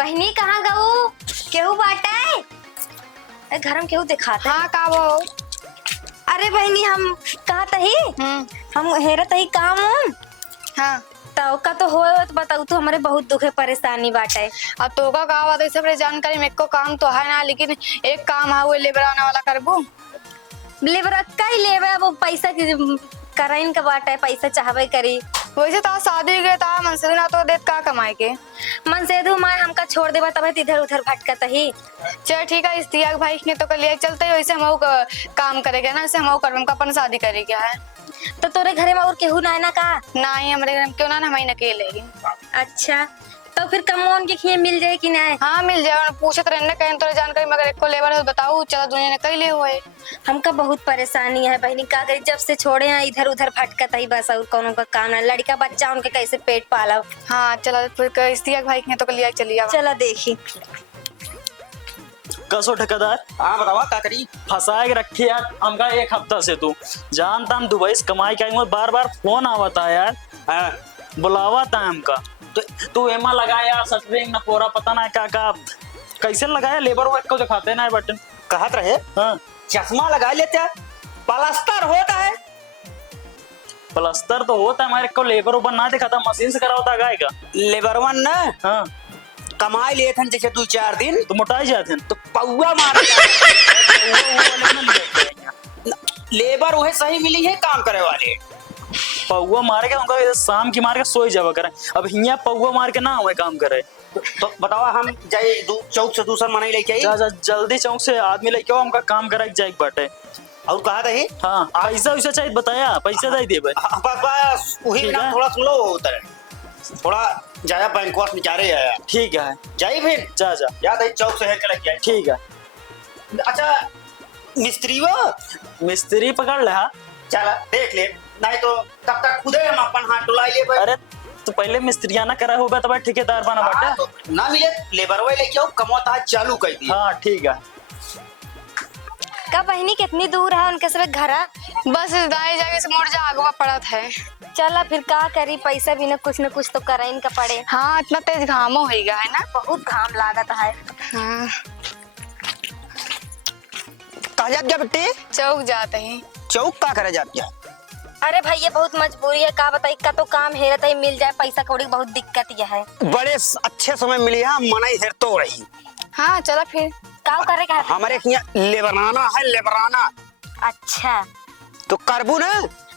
बहनी कहाँ गऊ? केहू बाटे घर में केहू दिखाता? हाँ का वो? अरे बहनी हम कहा तही हम हेरा तही काम हम। हाँ तो का तो हो तो बताऊ तो हमारे बहुत दुख है परेशानी बाटे। अब तो का कहा बात सब जानकारी मेरे को काम तो है ना, लेकिन एक काम है वो लेबर आने वाला करबू। लेबर कई लेबर वो पैसा कराइन का बाटे, पैसा चाहबे करी। वैसे तो शादी गए था मन से ना तो देत का कमाए के मन से दू मैं हमका छोड़ देबा तब इधर उधर भटकत ही। चल ठीक है, इस्तियाक भाई ने तो कर लिया चलते वैसे हम काम करेंगे ना, वैसे हम कर अपन शादी करेंगे है। तो तोरे घरे में और केहू ना है ना का? ना ही हमारे घर में क्यों ना हमारी अकेले ही। अच्छा तो फिर कमौन के खिए मिल जाए कि नहीं? हाँ मिल जाए, पूछत रहने कहीं तो जानकारी मगर एक को लेबर है बताऊ चला दुनिया ने कई ले हुए। हमका बहुत परेशानी है बहनी, का करी जब से छोड़े हैं इधर उधर भटकत ही बस, और कोनो का काम ना। लड़का बच्चा उनके कैसे पेट पाला। हाँ चला फिर इस्तियाक भाई ने तो कर लिया चलिए। चला देखी कसो ठेकेदार। हाँ बतावा का करी। फंसाए के रखी यार हमका एक हफ्ता से। तू जानता हम दुबई से कमाई के आएंगे, बार बार फोन आवता है यार। हाँ बुलावा था हमका तो तू एमा लगाया सटरिंग ना पूरा पता ना क्या कैसे लगाया। लेबर वर्क को दिखाते ना बटन कहत रहे। हाँ चश्मा लगा लेते हैं, प्लास्टर होता है। प्लास्टर तो होता है, हमारे को लेबर ऊपर ना दिखाता, मशीन से करा होता गाय का। लेबरवन ना हाँ कमाई लिए थे जैसे 2-4 दिन तो मोटाई जाते हैं तो पौवा मार लेबर वही सही मिली है काम करे वाले। पौवा मार के उनका शाम की मार के सोई जावा करे। अब हिया पौवा मार के ना हमें काम करे। तो बतावा हम जाए चौक से दूसरा मनाई लेके आई। जा जा जल्दी चौक से आदमी लेके आओ, हमका काम करा जाए बाटे। और कहा रही। हाँ पैसा वैसा चाहिए बताया, पैसा दे दे भाई। बस वही ठीक ना है। थोड़ा स्लो होता है, थोड़ा जाया बैंक वास बेचारे आया। ठीक है जाइए फिर जा जा। याद है चौक से हेर के लेके आई। ठीक है अच्छा मिस्त्री वो मिस्त्री पकड़ ले। हाँ चला देख ले, नहीं तो तब तक खुदे हम अपन हाथ डुलाई ले। अरे तो पहले मिस्त्रिया ना करा होगा तब ठेकेदार बना बाटे। तो ना मिले लेबर वाले लेके आओ, कमौता चालू कर दिया। हाँ ठीक है। का बहनी कितनी दूर है उनके सब घर? बस दाएं जाके से मोड़ जा आगवा पड़त है। चला फिर का करी, पैसा भी न कुछ तो कराइन का पड़े। हाँ इतना तेज घामो होगा है ना, बहुत घाम लागत है। हाँ कहा जात क्या बेटे? चौक जाते हैं। चौक का करे जात क्या? अरे भैया बहुत मजबूरी है, का बताई का तो काम हेरत ही मिल जाए, पैसा कौड़ी बहुत दिक्कत यह है। बड़े अच्छे समय मिली है, मनाई हेर तो रही। हाँ चला फिर का करे का? हमारे यहाँ लेबराना है, लेबराना। अच्छा तो करबू ना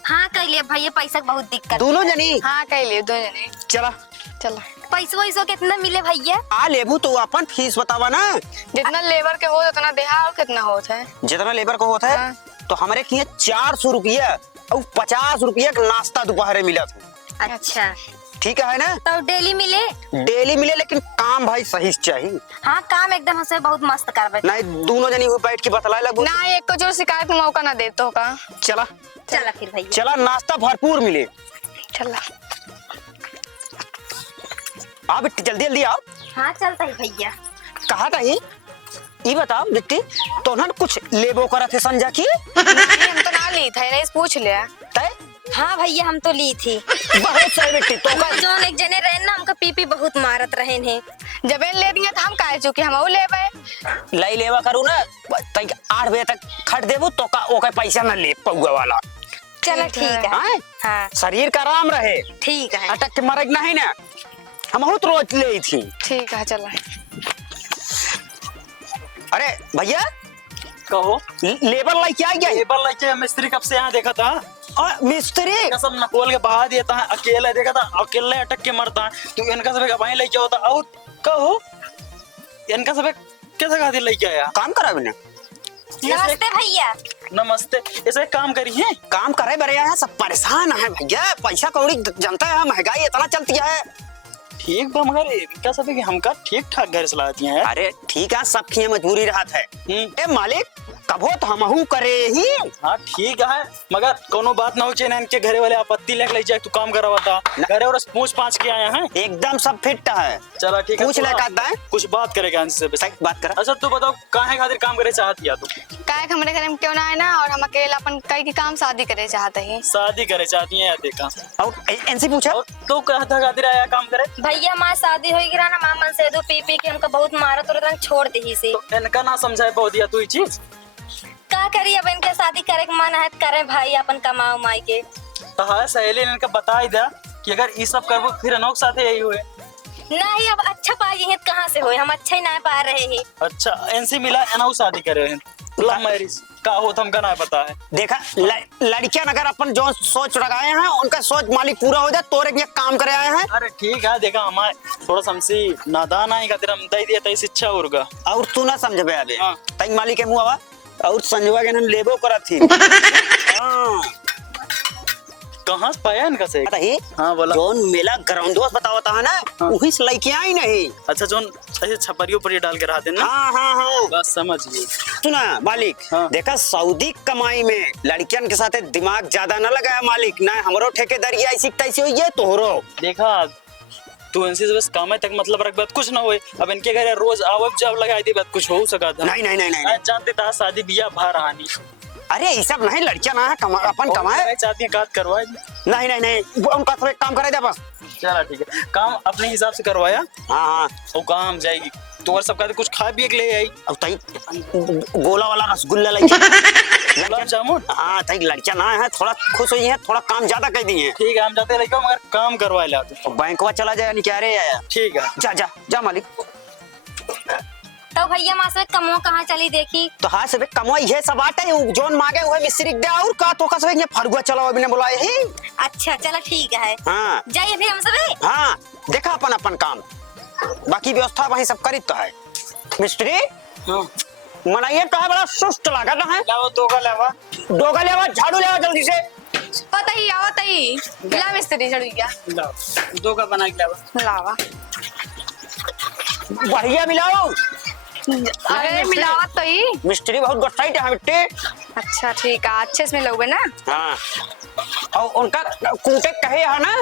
हाँ कर लिया भैया, पैसा की बहुत दिक्कत। दोनों जनी। हाँ कह लिए दो जने। चला चला पैसा वैसा कितना मिले भैया? आ लेबू तो अपन फीस बतावा ना। जितना लेबर के हो उतना देहा और कितना होता है। जितना लेबर को होता है हाँ। तो हमारे यहाँ 400 रुपया और 50 रुपया का नाश्ता दोपहर मिला था। अच्छा ठीक है ना? तो डेली मिले? डेली मिले, लेकिन काम भाई सही से चाहिए। हाँ काम एकदम हमसे बहुत मस्त करबे। नहीं दोनों जनी हुई बैठ के बतलाए लगो ना एक को जो शिकायत का मौका ना दे तो का। चला चला फिर भैया। चला, नाश्ता भरपूर मिले। चला आ बेटी जल्दी जल्दी आओ। हाँ चलता ही भैया। कहा था ये बताओ बेटी, तो ना कुछ लेबो करा थे संजा की? नहीं हम तो ना ली था, नहीं पूछ लिया। तय हाँ भैया हम तो ली थी। बहुत सही बेटी। तो का जो एक जने रहे ना हमका पीपी बहुत मारत रहे हैं। जब इन ले दिए तो हम काहे चुके हम ले बे। लाई लेवा करू ना, तई 8 बजे तक खट देबू तो का ओके पैसा ना ले पौगा वाला। चला ठीक है। हाँ? हाँ शरीर का आराम रहे, ठीक है। अटक के मरग नहीं ना। हम बहुत रोज ले थी। ठीक है चला। अरे भैया कहो लेबर लाई क्या गया? लेबर लेके मिस्त्री कब से यहाँ देखा था। मिस्त्री कसम नकोल के बहा देता है, अकेला देखा था, अकेले अटक के मरता है। तो इनका सब वहीं लेके होता। और कहो इनका सब कैसे खातिर लेके आया? काम करा बिना। नमस्ते भैया। नमस्ते। ऐसे काम करी है? काम करे बरे है, सब परेशान है भैया। पैसा कौड़ी जनता है, महंगाई इतना चलती है। ठीक बा मगर इनका सब हमका ठीक ठाक घर चला दिया है। अरे ठीक है, सब की मजबूरी राहत है। ए मालिक तबो तो हमहू करे ही। हाँ ठीक है, मगर कोनो बात ना हो चाहिए इनके घरे वाले आपत्ति लेके ले जाए तू काम करावता घरे और पूछ पाछ के आए हैं। एकदम सब फिट है। चला ठीक है, पूछ ले थोड़ा कहता है कुछ बात करेगा इनसे। सही बात कर। अच्छा तू बताओ काहे खातिर काम करे चाहती है तू? काहे के हमरे घर में क्यों ना है ना, और हम अकेला अपन कई के काम शादी करे चाहते हैं। शादी करे चाहती है या देखा? और इनसे पूछा और तू कहता खातिर आया काम करे? भैया हमारी शादी हो गिरा ना, मामा से दो पी पी के हमको बहुत मारत और छोड़ दी से। तो इनका ना समझाए बहुत दिया तू ये चीज। का करी अब इनके शादी करे के मन है करे भाई अपन कमाओ माई के। तो हाँ सहेली ने इनका बता ही दिया कि अगर ये सब करबो फिर अनोख साथे यही हुए। नहीं अब अच्छा पाएंगे तो कहाँ से होए, हम अच्छा ही ना पा रहे हैं। अच्छा इनसे मिला अनोख शादी करे हैं, लव मैरिज का हो हमका ना पता है। देखा लड़कियां अगर अपन जो सोच लगाए हैं उनका सोच मालिक पूरा हो जाए तोरे के काम करे आए हैं। अरे ठीक है, देखा हमारे थोड़ा समसी नादान आई खातिर हम दे दिया तई शिक्षा उर्गा। और तू ना समझबे अबे हाँ। तई मालिक के मुंह आवा और संजवा के हम लेबो करत थी। हां कहाँ से पाया इनका से? पता ही हाँ बोला। जोन मेला ग्राउंडोस बतावता है ना हाँ। वही से लड़कियां ही नहीं। अच्छा जोन ऐसे छपरियों पर ये डाल के रहते ना। हाँ हाँ हाँ बस समझ गई। सुना मालिक हाँ। देखा सऊदी कमाई में लड़कियन के साथ दिमाग ज्यादा ना लगाया मालिक ना हमरो ठेकेदारी ऐसी तैसी हुई है तोहरो। देखा तू इनसे बस काम तक मतलब रख बात कुछ ना होए। अब इनके घर रोज आवब जब लगाई दी बात कुछ हो सका था। नहीं नहीं नहीं नहीं, नहीं। जानते था शादी बिया बाहर आनी। अरे ये सब नहीं लड़कियां ना है अपन कमाए चाहती है काट करवाए। नहीं नहीं नहीं उनका सब एक काम करे दे बस। चला ठीक है, काम अपने हिसाब से करवाया। हाँ हाँ वो काम जाएगी तो और सबका कुछ खा भी ले आई। अब तई गोला वाला रसगुल्ला लाई गुलाब जामुन। हाँ तई लड़कियां ना है थोड़ा खुश हुई है थोड़ा काम ज्यादा कर दी है। ठीक है हम जाते लड़का मगर काम करवा ले आते। तो बैंकवा चला जाए नहीं क्या रे ठीक है जा जा जा मालिक। तो भैया माँ से कमो कहाँ चली देखी। तो हाँ सब कमाई है सब आटे जोन मांगे हुए मिस्त्री दे और का तो कसवे ये फरगुआ चलाओ बिना बुलाए ही। अच्छा चलो ठीक है, हाँ जाइए फिर हम सब। हाँ देखा अपन अपन काम बाकी व्यवस्था वही सब करी तो है। मिस्त्री हाँ मनाइए तो है बड़ा सुस्त लगा ना है। लाओ दोगा लेवा झाड़ू लेवा जल्दी से। पता ही आवत ही ला मिस्त्री चढ़ गया। लाओ दोगा बना के लाओ। लावा बढ़िया मिलाओ। अरे मिलावत तो ही मिस्त्री बहुत गोसाइट है मिट्टी। अच्छा ठीक है अच्छे से मिलोगे ना। हाँ और उनका कूटे कहे है ना।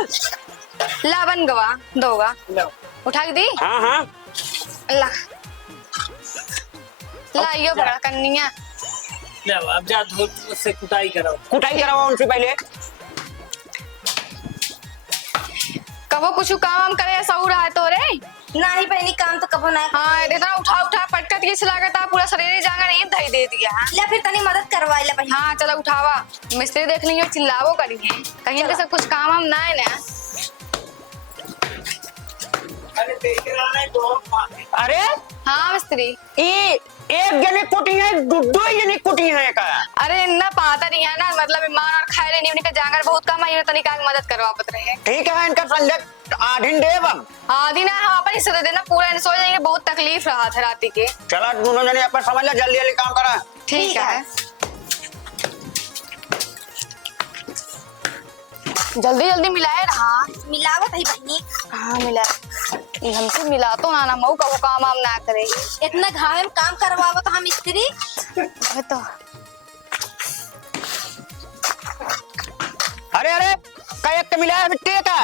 ला बन गवा दोगा लाओ। उठा के दी। हाँ हाँ ला ला यो बड़ा कन्निया। लाओ अब जा धूप से कुटाई कराओ उनसे पहले। कबो कुछ काम करे सऊ रहा है तो रे ना ही बहनी काम तो कबो ना। हाँ इतना उठा उठा पटकत के लागता पूरा शरीर जांगा नहीं धई दे दिया। ले फिर तनी मदद करवाई ले बहनी। हाँ चलो उठावा मिस्त्री देख लेंगे चिल्लावो करेंगे कहीं पे सब कुछ काम हम ना है ना। अरे हाँ मिस्त्री ये एक जने कुटी है दो जने कुटी है का। अरे ना पाता नहीं है ना मतलब ईमान और खाए नहीं उनका जांगर बहुत कम है तनी का मदद करवा पत रहे। ठीक है इनका संजय आधीन देव अब आधी ना हम अपन हिस्सा दे देना पूरा सो जाएंगे बहुत तकलीफ रहा था रात के। चला दोनों जने अपन समझ ले जल्दी जल्दी काम करा। ठीक है जल्दी जल्दी मिलाए रहा। मिलावत है बहनी। हाँ मिला ये हमसे मिला तो ना मऊ का वो काम हम ना करे। इतना घाव में काम करवावत हम मिस्त्री। तो अरे अरे का एक मिला है मिट्टी का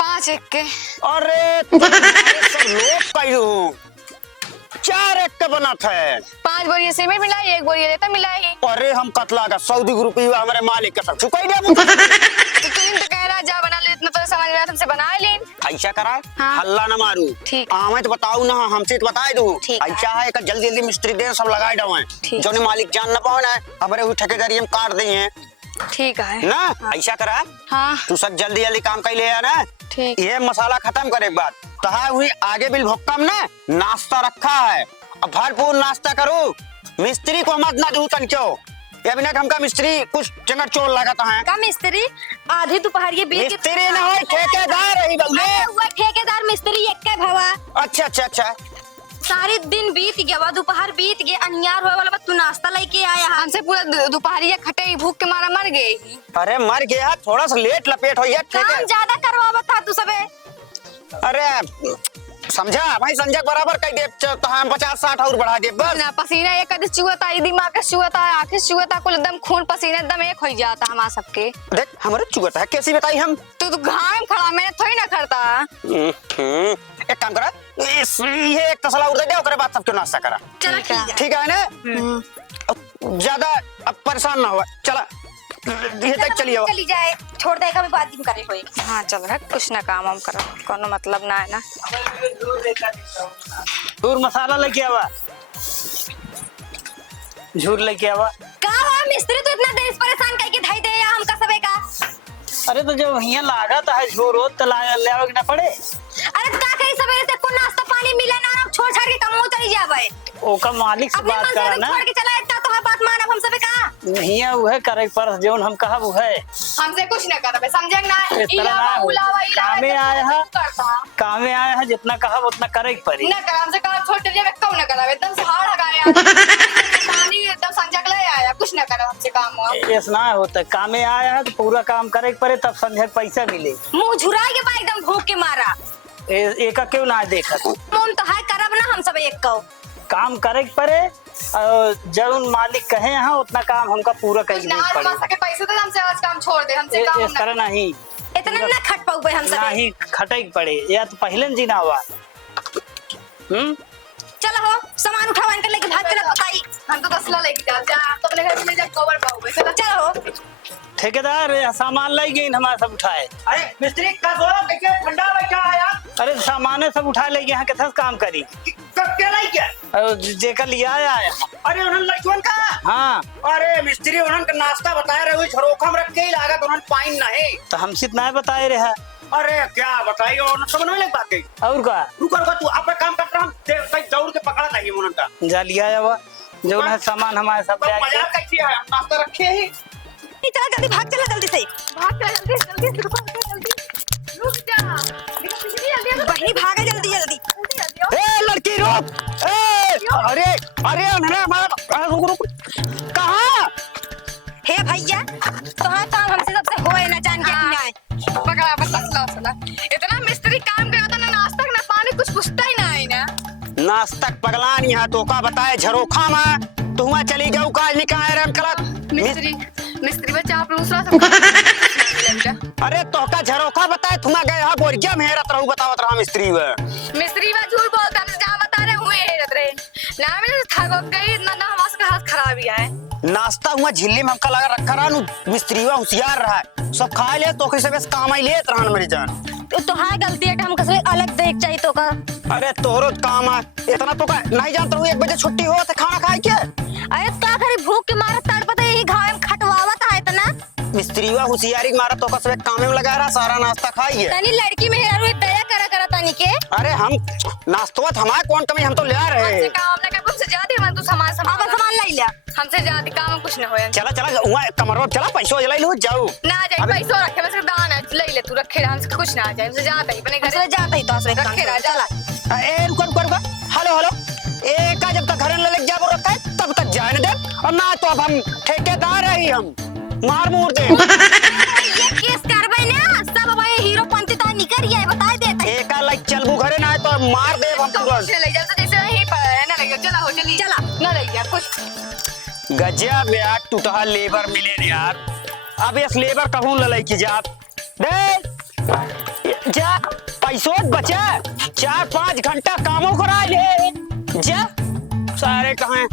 5 एक के। अरे सब लोग का यूं 4 एक का बना था। 5 बोरिए से में मिला 1 बोरिए देता मिला ही। अरे हम कतला का सऊदी रुपया हमारे मालिक का सब चुकाई दे। तो तू कह रहा जा बना ले इतना तो समझ में तुमसे बना ले। ऐसा करा हाँ। हल्ला ना मारू। ठीक। हमें तो बताऊ ना हमसे तो बताए दो। ठीक है। ऐसा है कि जल्दी जल्दी मिस्त्री दे सब लगाए डावे ठीक। जो मालिक जान ना पाओ ना हमारे वो ठेकेदारी हम काट दिए ठीक है ना। ऐसा करा हाँ तू सब जल्दी जल्दी काम कर ले ना। ठीक ये मसाला खत्म करे एक बात तो हाँ हुई आगे बिल भुक्कम ना नाश्ता रखा है अब भरपूर नाश्ता करो। मिस्त्री को मत ना दू तनचो ये बिना हमका मिस्त्री कुछ चंगड़ चोर लगाता है। का मिस्त्री आधी दोपहर ये बीत मिस्त्री ना हो ठेकेदार रही बउले। हुआ ठेकेदार मिस्त्री एक के भवा। अच्छा अच्छा अच्छा सारे दिन बीत गया दोपहर बीत गए अनियार होए वाला तू नाश्ता लेके आया। हमसे पूरा दोपहरिया खटे भूख के मारा मर गए। अरे मर गया थोड़ा सा लेट लपेट हो गया काम ज्यादा करवावत था तू सबे। अरे समझा भाई, संजय बराबर कह दे तो हम 50-60 और बढ़ा दे बस। ना पसीना एक कद चुहता, ई दिमाग के चुहता, आंखें चुहता, कुल एकदम खून पसीना एकदम एक हो जाता हमारा सबके। देख हमारे चुगता है, कैसी बताई हम। तू तो घाम खड़ा, मैंने थोड़ी ना करता। एक काम करा, ये एक तसला उड़ दे ओकरे बाद सबके नाश्ता करा। चलो ठीक है ना, ज्यादा अब परेशान ना हो। चला ये तक चलिए चली जाए, छोड़ दे कभी बात ही करे कोई। हाँ चल रहा, कुछ ना काम हम करो, कोनो मतलब ना है ना। झूर मसाला लेके आवा, झूर लेके आवा। का हुआ मिस्त्री, तू इतना देर से परेशान करके धाई दे या हमका सबे का। अरे तो जब यहाँ लागत है झूर हो तो ले आवे ना पड़े। अरे का कहीं सवेरे से कुछ नाश्ता पानी मिले ना, छोड़ छाड़ के कमो चली जावे। ओका मालिक से अपने बात मन करा से ना। छोड़ के चला इतना तो बात मानब हम सबे का। नहीं है वो है करे पर जोन हम कहा वो है। हमसे कुछ ना करबे, समझे ना। इस तरह ना इलावा हो। उलावा कामे आया है, करता कामे आया है, जितना कहा उतना करे के पड़ी। ना कर, हमसे काम छोड़ के जावे, कम ना करावे, एकदम से हाड़ हगाए पानी एकदम संजक ले आया, कुछ ना करे हमसे काम हुआ। ऐसा ना होता, कामे आया है तो पूरा काम करे के पड़े, तब संध्या के पैसा मिले। मुंह झुराई के बा एकदम भूख के मारा। एक क्यों ना देखत, मोम तो हाय करब ना हम सबे एक को। काम करे के पड़े और जब मालिक कहे यहाँ उतना काम हमका पूरा कुछ करने ना आज पड़े। मासा के पैसे तो हमसे आज काम छोड़ दे, हमसे काम इस तरह नहीं इतना ना खट पाऊबे हम ना सबे। ही खटे के पड़े, या तो पहले जीना हुआ। चलो हो सामान उठावन के लेके भाग के ना बताई। हम तो तसला लेके जा तो अपने घर में जा कवर पाओगे। चलो चलो हो ठेकेदार सामान लाई गई हमारा सब उठाए। अरे मिस्त्री का बोला देखिए ठंडा बैठा है यार। अरे सामान सब उठा ले यहाँ के काम करी कब क्या लाई क्या? और जेकर लिया आया। अरे उन्होंने लक्ष्मण का। हाँ अरे मिस्त्री उन्होंने नाश्ता बताया रहे हुई झरोखा में रख के ही लागत उन्होंने पाइन नहीं। तो हमसे इतना बताए रहा। अरे क्या बताइए और समझ में लग बात गई। और का रुका तू अपना काम कर रहा हूँ दौड़ के पकड़ा नहीं उन्होंने जा लिया आया जो है सामान हमारे सब ले आए। मजाक कैसी है, हम नाश्ता रखे ही। चला जल्दी भाग, चला जल्दी से भाग जा जल्दी जल्दी, रुक जा जल्दी बहनी भागे जल्दी जल्दी। ए लड़की रुक, अरे अरे उन्होंने हमारा रुक कहाँ। हे भैया तुम्हारा काम हमसे सबसे होए ना जान के नहीं आए। पकड़ा बस तसला उसला, इतना मिस्त्री काम करता ना, नाश्ता ना पानी कुछ पूछता ही ना है ना। नाश्ता पगलान यहाँ तो का बताए झरोखा में तो हुआ चली जाऊ का निकाय रम कलत। मिस्त्री बच्चा आप दूसरा सब अरे तो का झरोखा बताए तुमा गए हा बोरिया मेहरत रहू बतावत रहा मिस्त्री वे। मिस्त्री बा झूठ बोलता है, जहाँ बता रहे हुए हेरत रहे ना, मेरे थक गई ना हमारा हाथ खराब ही है। नाश्ता हुआ झिल्ली में हमका लगा रखा रहा मिस्त्री वा होशियार रहा है, सब खा ले तो किसी बस काम आई लेत रहन मेरी जान। तो हाँ गलती है हम कसवे अलग देख चाहिए तो का। अरे तोरो काम है इतना तो का नहीं जानता हूँ 1 बजे छुट्टी हो तो खाना खाए के। अरे का करे भूख के मारे तड़पते यही घाव में खटवावत है इतना। मिस्त्री वा होशियारी मारा तो कसवे काम में लगा रहा सारा नाश्ता खाइए। तनी लड़की में हेरा दया करा तनी के। अरे हम नाश्ता हमारे कौन कमी, हम तो ले आ रहे हमसे हैं। काम ना कर, हमसे जाती हम तो सामान अपन सामान लाई लिया। हमसे जाती काम कुछ ना होए। चला चला वहाँ कमर चला पैसों जलाई लो जाओ। ना जाए पैसों रखे, बस दान है ले ले तू, रखे रहा, हमसे कुछ ना जाए, हमसे जाता ही अपने घर कसवे जाता ही तो असरे रखे रहा। चला ए रुको हेलो एक का जब तक घर में लग जा रखा है तब तक जाने दे, और ना तो अब हम ठेकेदार है ही हम मार मूर दे। ये केस करबे ना सब भाई हीरो पंती तो निकल गया है बता देता। एक लाइक चलबू घरे ना है तो मार दे हम तुरंत। ले जा तो जैसे यहीं पर है ना, ले चला हो चली चला ना ले यार कुछ। गजब यार टूटा लेबर मिले रे यार। अब इस लेबर कहूँ ललाई की जा दे जा पैसों बचा 4-5 घंटा कामों करा ले जा सारे कहाँ